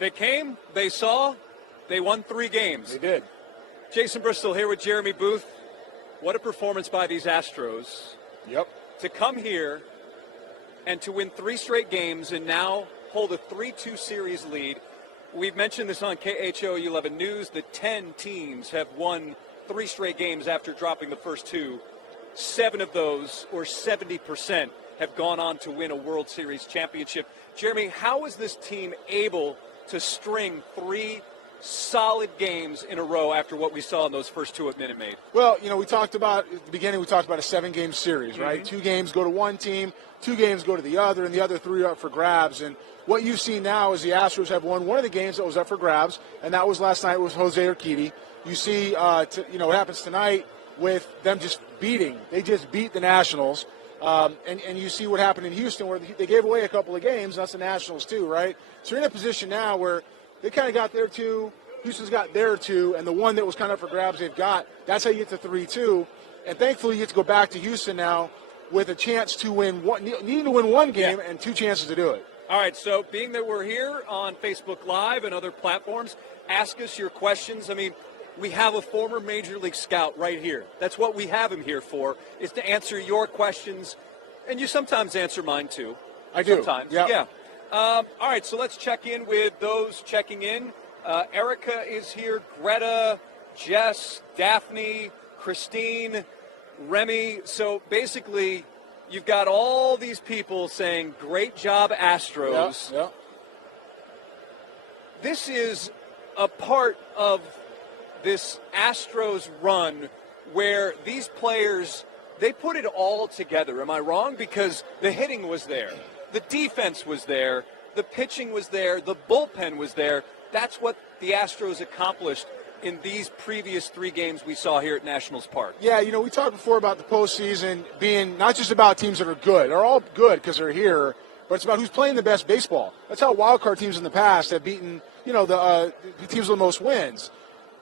They came, they saw, they won 3 games. They did. Jason Bristol here with Jeremy Booth. What a performance by these Astros. Yep. To come here and to win 3 straight games and now hold a 3-2 series lead. We've mentioned this on KHOU 11 News that 10 teams have won 3 straight games after dropping the first 2. 7 of those, or 70%, have gone on to win a World Series championship. Jeremy, how is this team able to string 3 solid games in a row after what we saw in those first 2 at Minute Maid? Well, we talked about, at the beginning, we talked about a 7-game series, right? 2 games go to one team, 2 games go to the other, and the other 3 are up for grabs. And what you've seen now is the Astros have won one of the games that was up for grabs, and that was last night with Jose Urquidy. You see, what happens tonight with them just beating. They just beat the Nationals. And you see what happened in Houston where they gave away a couple of games. That's the Nationals too, right? So you're in a position now where they kind of got their 2. Houston's got their 2, and the one that was kind of up for grabs they've got. That's how you get to 3-2. And thankfully you get to go back to Houston now with a chance to win needing to win one game and 2 chances to do it. All right, so being that we're here on Facebook Live and other platforms, ask us your questions. I mean, we have a former Major League scout right here. That's what we have him here for, is to answer your questions. And you sometimes answer mine, too. I do. Sometimes. Yep. Yeah. All right, so let's check in with those checking in. Erica is here, Greta, Jess, Daphne, Christine, Remy. So basically, you've got all these people saying, great job, Astros. Yep. This is a part of this Astros run where these players, they put it all together. Am I wrong? Because the hitting was there. The defense was there. The pitching was there. The bullpen was there. That's what the Astros accomplished in these previous 3 games we saw here at Nationals Park. Yeah, we talked before about the postseason being not just about teams that are good. They're all good because they're here, but it's about who's playing the best baseball. That's how wild card teams in the past have beaten, the teams with the most wins.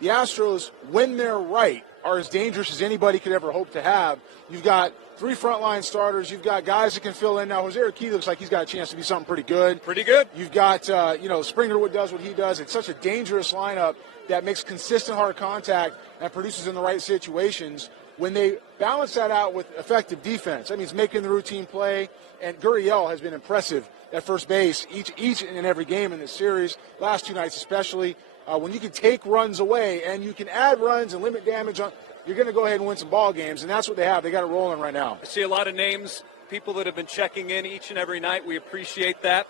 The Astros, when they're right, are as dangerous as anybody could ever hope to have. You've got 3 frontline starters. You've got guys that can fill in. Now, Jose Urquidy looks like he's got a chance to be something pretty good. Pretty good. You've got, Springer does what he does. It's such a dangerous lineup that makes consistent hard contact and produces in the right situations. When they balance that out with effective defense, that means making the routine play. And Gurriel has been impressive at first base each and every game in this series, last 2 nights especially. When you can take runs away and you can add runs and limit damage, you're going to go ahead and win some ball games, and that's what they have. They got it rolling right now. I see a lot of names, people that have been checking in each and every night. We appreciate that.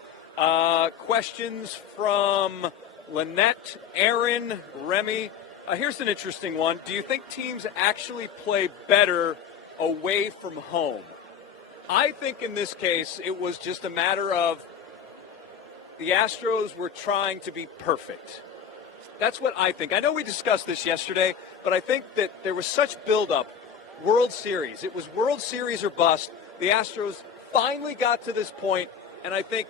Questions from Lynette, Aaron, Remy. Here's an interesting one. Do you think teams actually play better away from home? I think in this case it was just a matter of the Astros were trying to be perfect. That's what I think. I know we discussed this yesterday, but I think that there was such buildup. World Series. It was World Series or bust. The Astros finally got to this point, and I think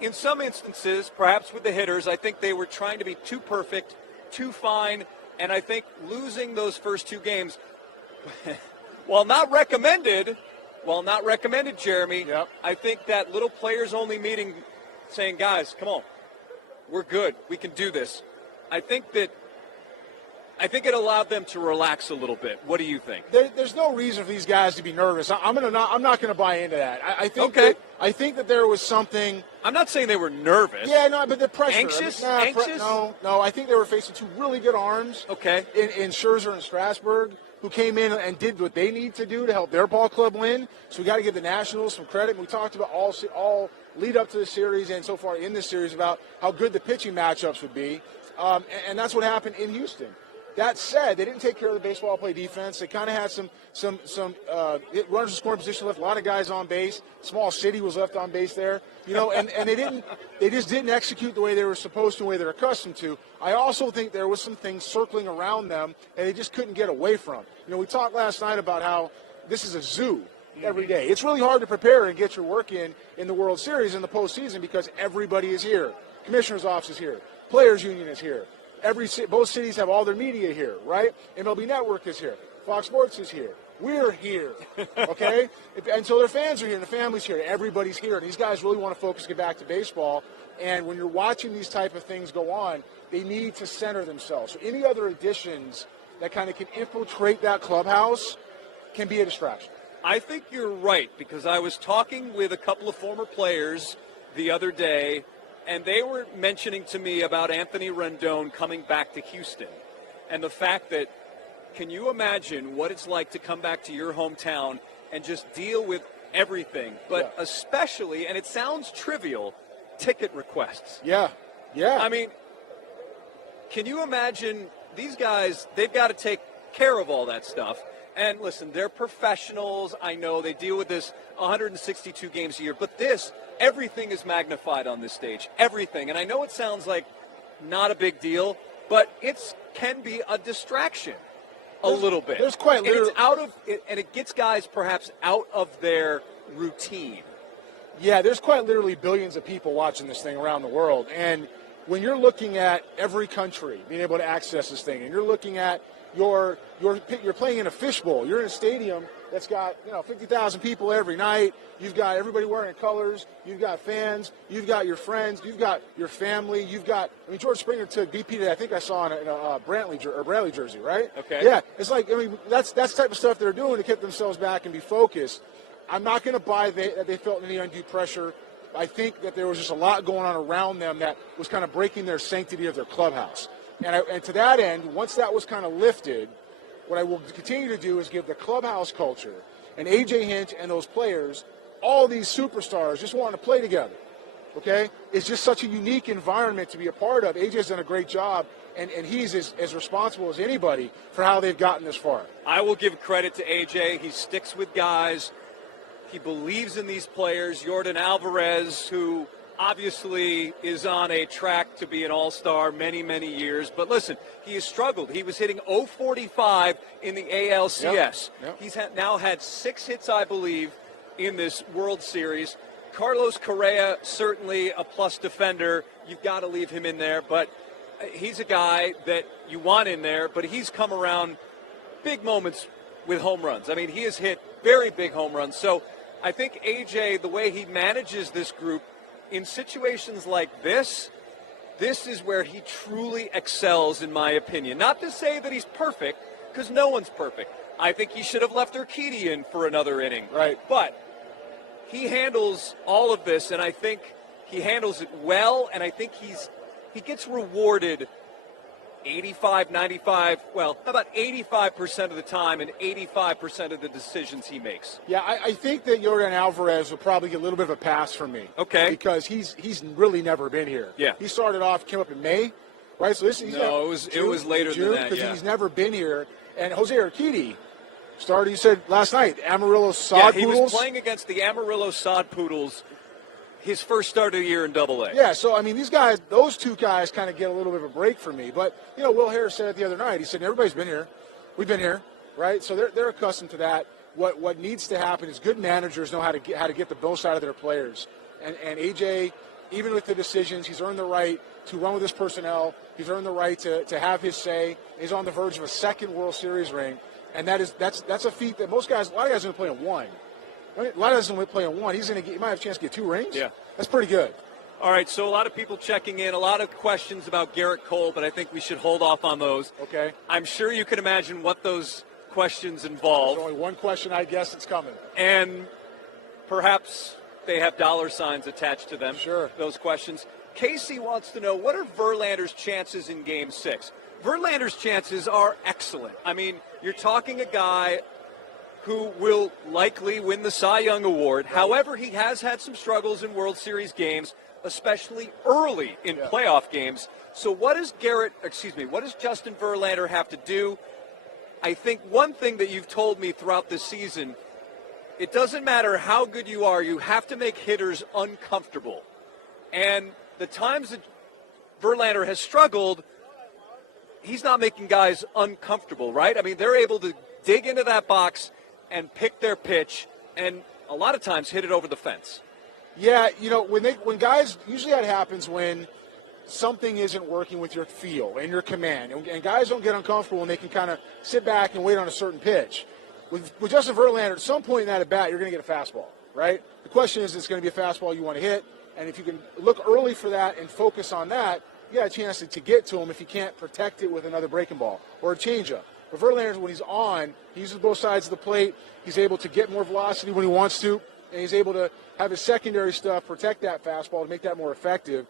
in some instances, perhaps with the hitters, I think they were trying to be too perfect, too fine, and I think losing those first 2 games, while not recommended, Jeremy, yep. I think that little players-only meeting saying, guys, come on, we're good. We can do this. I think it allowed them to relax a little bit. What do you think? There's no reason for these guys to be nervous. I'm not going to buy into that. I think that there was something. I'm not saying they were nervous. Yeah, no, but the pressure. Anxious? Anxious? No. I think they were facing 2 really good arms. Okay. In Scherzer and Strasburg, who came in and did what they need to do to help their ball club win. So we got to give the Nationals some credit. We talked about all lead up to the series and so far in this series about how good the pitching matchups would be. And that's what happened in Houston. That said, they didn't take care of the baseball play defense. They kind of had some runners in scoring position, left a lot of guys on base. Small City was left on base there, and they just didn't execute the way they were supposed to, the way they're accustomed to. I also think there was some things circling around them and they just couldn't get away from. We talked last night about how this is a zoo every day. It's really hard to prepare and get your work in the World Series in the postseason because everybody is here. Commissioner's office is here. Players Union is here. Both cities have all their media here, right? MLB Network is here. Fox Sports is here. We're here, okay? And so their fans are here and the family's here. Everybody's here. And these guys really want to focus, get back to baseball. And when you're watching these type of things go on, they need to center themselves. So any other additions that kind of can infiltrate that clubhouse can be a distraction. I think you're right, because I was talking with a couple of former players the other day, and they were mentioning to me about Anthony Rendon coming back to Houston, and the fact that, can you imagine what it's like to come back to your hometown and just deal with everything, but especially, and it sounds trivial, ticket requests. Yeah. I mean, can you imagine these guys, they've got to take care of all that stuff. And listen, they're professionals. I know they deal with this 162 games a year, but everything is magnified on this stage. Everything. And I know it sounds like not a big deal, but it can be a distraction a little bit. There's quite literally. And it gets guys perhaps out of their routine. Yeah, there's quite literally billions of people watching this thing around the world. And when you're looking at every country being able to access this thing, and you're looking at you're playing in a fishbowl. You're in a stadium that's got 50,000 people every night. You've got everybody wearing colors. You've got fans. You've got your friends. You've got your family. George Springer took BP today. I think I saw in a Bradley jersey, right? Okay. Yeah, it's like that's the type of stuff they're doing to keep themselves back and be focused. I'm not going to buy that they felt any undue pressure. I think that there was just a lot going on around them that was kind of breaking their sanctity of their clubhouse. And to that end, once that was kind of lifted, what I will continue to do is give the clubhouse culture and A.J. Hinch and those players, all these superstars just wanting to play together, okay? It's just such a unique environment to be a part of. A.J.'s done a great job, and he's as responsible as anybody for how they've gotten this far. I will give credit to A.J. He sticks with guys. He believes in these players. Yordan Alvarez, who obviously is on a track to be an all-star many, many years. But listen, he has struggled. He was hitting .045 in the ALCS. Yep. He's now had 6 hits, I believe, in this World Series. Carlos Correa, certainly a plus defender. You've got to leave him in there. But he's a guy that you want in there, but he's come around big moments with home runs. I mean, he has hit very big home runs. So I think A.J., the way he manages this group, in situations like this is where he truly excels, in my opinion. Not to say that he's perfect, because no one's perfect. I think he should have left Urquidy in for another inning. Right. But he handles all of this, and I think he handles it well, and I think he gets rewarded 85, 95, well, about 85% of the time and 85% of the decisions he makes. Yeah, I think that Yordan Alvarez will probably get a little bit of a pass from me. Okay. Because he's really never been here. Yeah. He started off, came up in May, right? So it was later June, than that, because yeah. he's never been here. And Jose Urquidy started, you said last night, Amarillo Sod Poodles. Poodles. Was playing against the Amarillo Sod Poodles his first start of the year in Double-A. Yeah, so, I mean, these guys, those two guys kind of get a little bit of a break for me. But, Will Harris said it the other night. He said, everybody's been here. We've been here, right? So they're accustomed to that. What needs to happen is good managers know how to get the most out of their players. And A.J., even with the decisions, he's earned the right to run with his personnel. He's earned the right to have his say. He's on the verge of a second World Series ring. And that's a feat that a lot of guys only play in one. A lot of guys only play in one. He might have a chance to get 2 rings. Yeah. That's pretty good. All right, so a lot of people checking in, a lot of questions about Gerrit Cole, but I think we should hold off on those. Okay. I'm sure you can imagine what those questions involve. There's only one question I guess that's coming. And perhaps they have dollar signs attached to them. Sure. Those questions. Casey wants to know, what are Verlander's chances in Game 6? Verlander's chances are excellent. I mean, you're talking a guy who will likely win the Cy Young Award. However, he has had some struggles in World Series games, especially early in playoff games. So what does Justin Verlander have to do? I think one thing that you've told me throughout this season, it doesn't matter how good you are, you have to make hitters uncomfortable. And the times that Verlander has struggled, he's not making guys uncomfortable, right? I mean, they're able to dig into that box and pick their pitch, and a lot of times hit it over the fence. Yeah, when guys, usually that happens when something isn't working with your feel and your command, and guys don't get uncomfortable when they can kind of sit back and wait on a certain pitch. With Justin Verlander, at some point in that at bat, you're going to get a fastball, right? The question is, it's going to be a fastball you want to hit, And if you can look early for that and focus on that, you got a chance to get to him if you can't protect it with another breaking ball or a changeup. But Verlander, when he's on, he uses both sides of the plate. He's able to get more velocity when he wants to, and he's able to have his secondary stuff protect that fastball to make that more effective.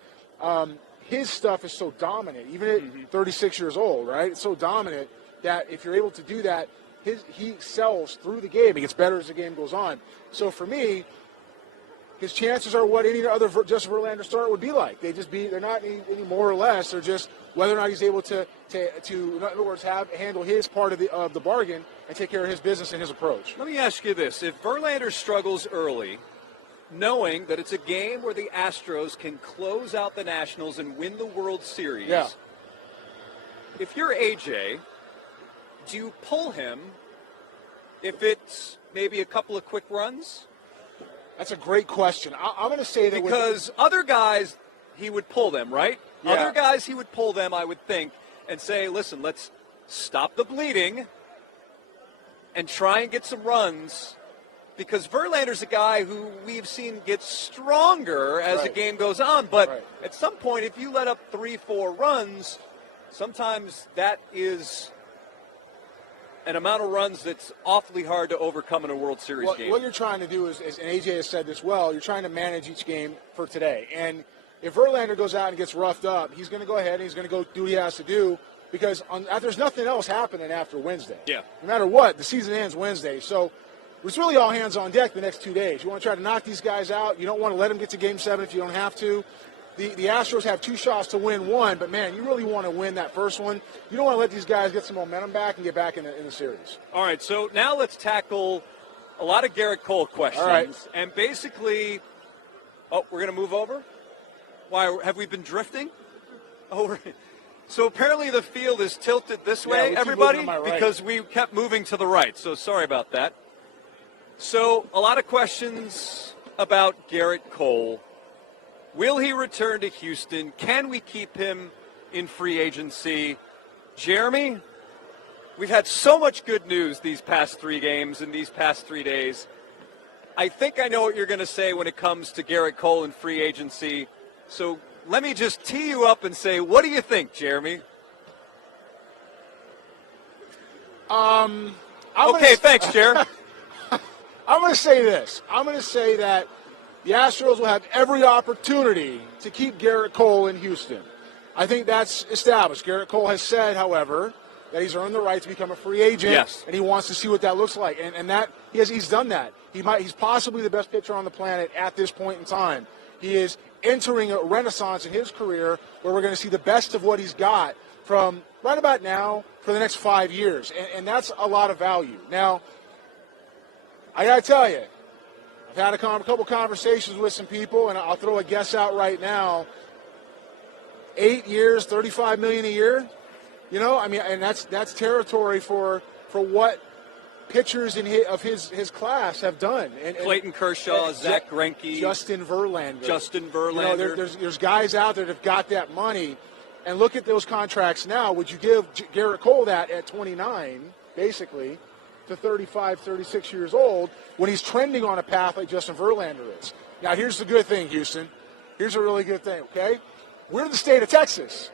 His stuff is so dominant, even at 36 years old, right? It's so dominant that if you're able to do that, he sells through the game. He gets better as the game goes on. So for me, his chances are what any other Justin Verlander start would be like. They're not any more or less. They're just whether or not he's able to in other words, handle his part of the bargain and take care of his business and his approach. Let me ask you this. If Verlander struggles early, knowing that it's a game where the Astros can close out the Nationals and win the World Series, if you're AJ, do you pull him if it's maybe a couple of quick runs? That's a great question. I'm going to say that because other guys, he would pull them, right? Yeah. Other guys, he would pull them, I would think, and say, listen, let's stop the bleeding and try and get some runs, because Verlander's a guy who we've seen get stronger as the game goes on. But at some point, if you let up 3-4 runs, sometimes that is an amount of runs that's awfully hard to overcome in a World Series game. What you're trying to do is, and AJ has said this well, you're trying to manage each game for today. And if Verlander goes out and gets roughed up, he's going to go ahead and he's going to go do what he has to do, because there's nothing else happening after Wednesday. Yeah. No matter what, the season ends Wednesday. So it's really all hands on deck the next 2 days. You want to try to knock these guys out. You don't want to let them get to Game 7 if you don't have to. The Astros have 2 shots to win one, but, man, you really want to win that first one. You don't want to let these guys get some momentum back and get back in the series. All right, so now let's tackle a lot of Gerrit Cole questions. All right. And basically, we're going to move over? Why, have we been drifting? So apparently the field is tilted this way, everybody, because we kept moving to the right. So sorry about that. So a lot of questions about Gerrit Cole. Will he return to Houston? Can we keep him in free agency? Jeremy, we've had so much good news these past 3 games and these past 3 days. I think I know what you're going to say when it comes to Gerrit Cole and free agency. So let me just tee you up and say, what do you think, Jeremy? Thanks, Jeremy. I'm going to say this. I'm going to say that the Astros will have every opportunity to keep Gerrit Cole in Houston. I think that's established. Gerrit Cole has said, however, that he's earned the right to become a free agent, and he wants to see what that looks like. And that he's done that. He's possibly the best pitcher on the planet at this point in time. He is entering a renaissance in his career where we're going to see the best of what he's got from right about now for the next 5 years. And that's a lot of value. Now, I got to tell you, I've had a couple conversations with some people, and I'll throw a guess out right now. 8 years, $35 million a year. You know, I mean, and that's territory for what pitchers of his class have done. And Clayton Kershaw, Zach Greinke, Justin Verlander. You know, there's guys out there that have got that money, and look at those contracts now. Would you give Gerrit Cole that at 29, basically, to 35, 36 years old, when he's trending on a path like Justin Verlander is? Now, here's the good thing, Houston. Here's a really good thing, okay? We're the state of Texas.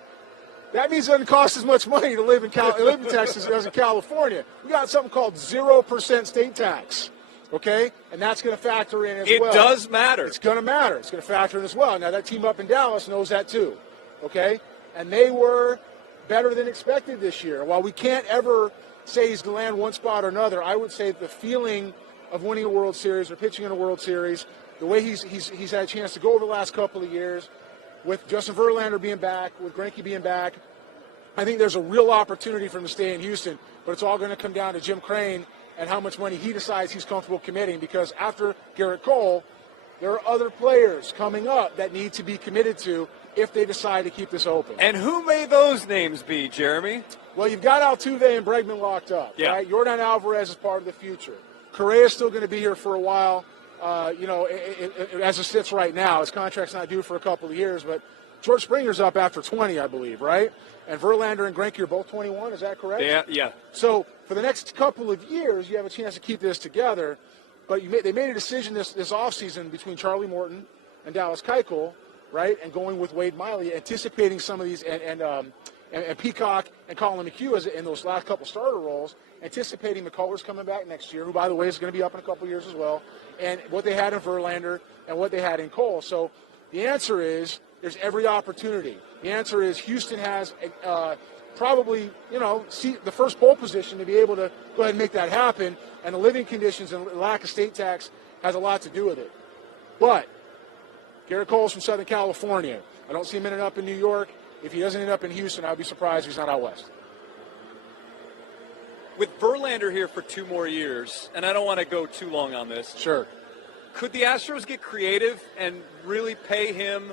That means it doesn't cost as much money to live in Texas as it does in California. We got something called 0% state tax, okay? And that's going to factor in as well. It does matter. It's going to matter. It's going to factor in as well. Now, that team up in Dallas knows that too, okay? And they were better than expected this year. While we can't ever say he's going to land one spot or another, I would say the feeling of winning a World Series or pitching in a World Series, the way he's had a chance to go over the last couple of years, with Justin Verlander being back, with Greinke being back, I think there's a real opportunity for him to stay in Houston, but it's all going to come down to Jim Crane and how much money he decides he's comfortable committing, because after Gerrit Cole, there are other players coming up that need to be committed to if they decide to keep this open. And who may those names be, Jeremy? Well, you've got Altuve and Bregman locked up, right? Yordan Alvarez is part of the future. Correa's still going to be here for a while. As it sits right now, his contract's not due for a couple of years, but George Springer's up after 20, I believe, right? And Verlander and Greinke are both 21, is that correct? Yeah. So for the next couple of years, you have a chance to keep this together, but they made a decision this offseason between Charlie Morton and Dallas Keuchel, right, and going with Wade Miley, anticipating some of these, and Peacock and Colin McHugh in those last couple starter roles, anticipating McCullers coming back next year, who, by the way, is going to be up in a couple years as well, and what they had in Verlander and what they had in Cole. So the answer is there's every opportunity. The answer is Houston has probably, the first pole position to be able to go ahead and make that happen, and the living conditions and lack of state tax has a lot to do with it. But Gerrit Cole's from Southern California. I don't see him ending up in New York. If he doesn't end up in Houston, I'd be surprised if he's not out west. With Verlander here for 2 more years, and I don't want to go too long on this. Sure. Could the Astros get creative and really pay him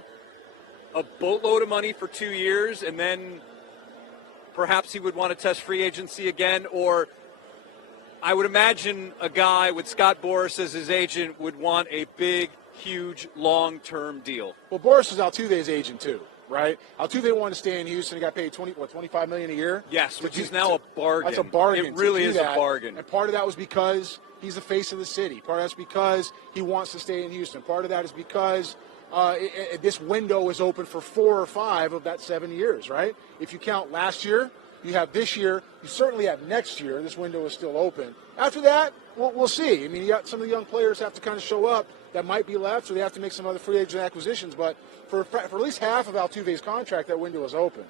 a boatload of money for 2 years, and then perhaps he would want to test free agency again? Or I would imagine a guy with Scott Boras as his agent would want a big, huge, long-term deal. Well, Boras is Altuve's agent too, right? Altuve wanted to stay in Houston. He got paid $25 million a year. Yes, which is now a bargain. That's a bargain. It really is a bargain. And part of that was because he's the face of the city. Part of that's because he wants to stay in Houston. Part of that is because this window is open for 4 or 5 of that 7 years, right? If you count last year, you have this year, you certainly have next year. This window is still open. After that, we'll see. I mean, some of the young players have to kind of show up that might be left, so they have to make some other free agent acquisitions. But for at least half of Altuve's contract, that window is open.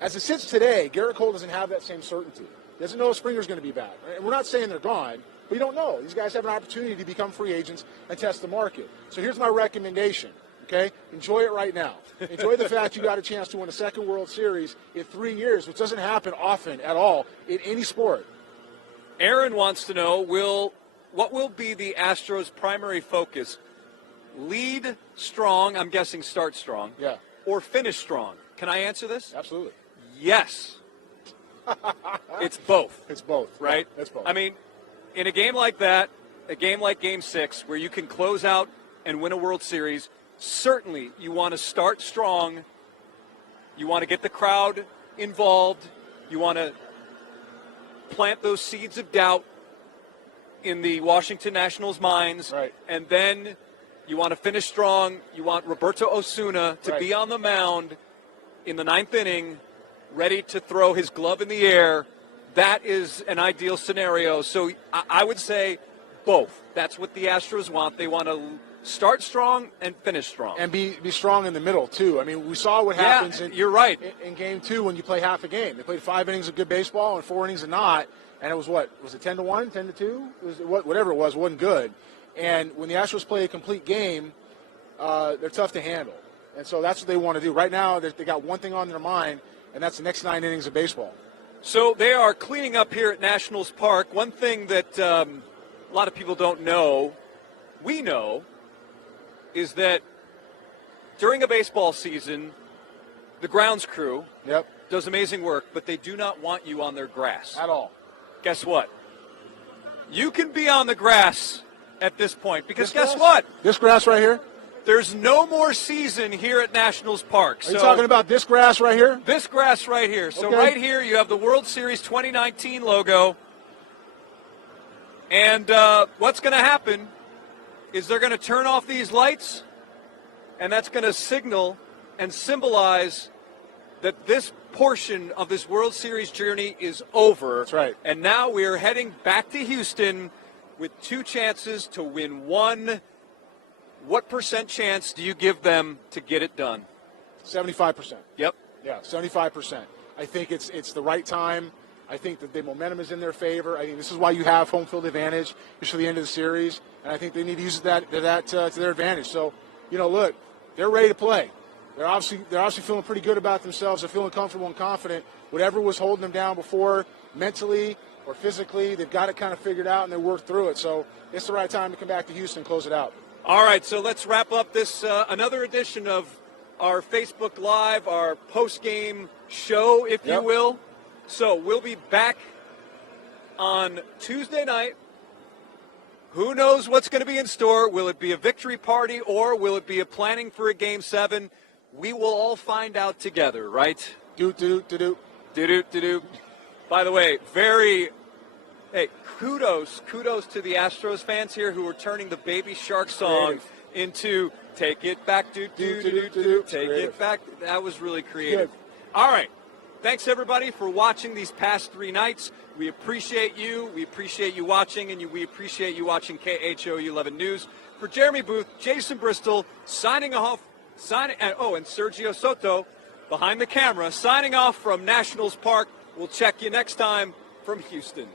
As it sits today, Gerrit Cole doesn't have that same certainty. He doesn't know if Springer's going to be back. And we're not saying they're gone, but you don't know. These guys have an opportunity to become free agents and test the market. So here's my recommendation, okay? Enjoy it right now. Enjoy the fact you got a chance to win a second World Series in 3 years, which doesn't happen often at all in any sport. Aaron wants to know, what will be the Astros' primary focus? Lead strong, I'm guessing start strong, yeah, or finish strong? Can I answer this? Absolutely. Yes. It's both. It's both. Right? Yeah, it's both. I mean, in a game like that, a game like Game 6, where you can close out and win a World Series, certainly you want to start strong. You want to get the crowd involved. You want to plant those seeds of doubt in the Washington Nationals' minds. Right. And then you want to finish strong. You want Roberto Osuna to be on the mound in the 9th inning, ready to throw his glove in the air. That is an ideal scenario. So I would say both. That's what the Astros want. They want to start strong and finish strong. And be strong in the middle, too. I mean, we saw what happens you're right. in Game 2 when you play half a game. They played 5 innings of good baseball and 4 innings of not. And it was what? Was it 10-1, 10-2? It was whatever it was, wasn't good. And when the Astros play a complete game, they're tough to handle. And so that's what they want to do. Right now, they got one thing on their mind, and that's the next 9 innings of baseball. So they are cleaning up here at Nationals Park. One thing that a lot of people don't know, we know, is that during a baseball season, the grounds crew does amazing work, but they do not want you on their grass. At all. Guess what? You can be on the grass at this point, because guess what? This grass right here? There's no more season here at Nationals Park. Are you talking about this grass right here? This grass right here. So right here you have the World Series 2019 logo. And what's going to happen is they're going to turn off these lights, and that's going to signal and symbolize that this portion of this World Series journey is over. That's right. And now we are heading back to Houston with 2 chances to win 1. What % chance do you give them to get it done? 75%. Yep. Yeah, 75%. I think it's the right time. I think that the momentum is in their favor. I think this is why you have home field advantage just for the end of the series, and I think they need to use that to their advantage. So, look, they're ready to play. They're obviously feeling pretty good about themselves. They're feeling comfortable and confident. Whatever was holding them down before, mentally or physically, they've got it kind of figured out, and they worked through it. So it's the right time to come back to Houston and close it out. All right, so let's wrap up this another edition of our Facebook Live, our post-game show, if you will. So we'll be back on Tuesday night. Who knows what's going to be in store? Will it be a victory party, or will it be a planning for a Game 7? We will all find out together, right? Do. By the way, kudos to the Astros fans here who are turning the Baby Shark song into Take it back, take it back. That was really creative. Good. All right. Thanks, everybody, for watching these past 3 nights. We appreciate you. We appreciate you watching, and we appreciate you watching KHOU 11 News. For Jeremy Booth, Jason Bristol, signing off. And Sergio Soto behind the camera, signing off from Nationals Park. We'll check you next time from Houston.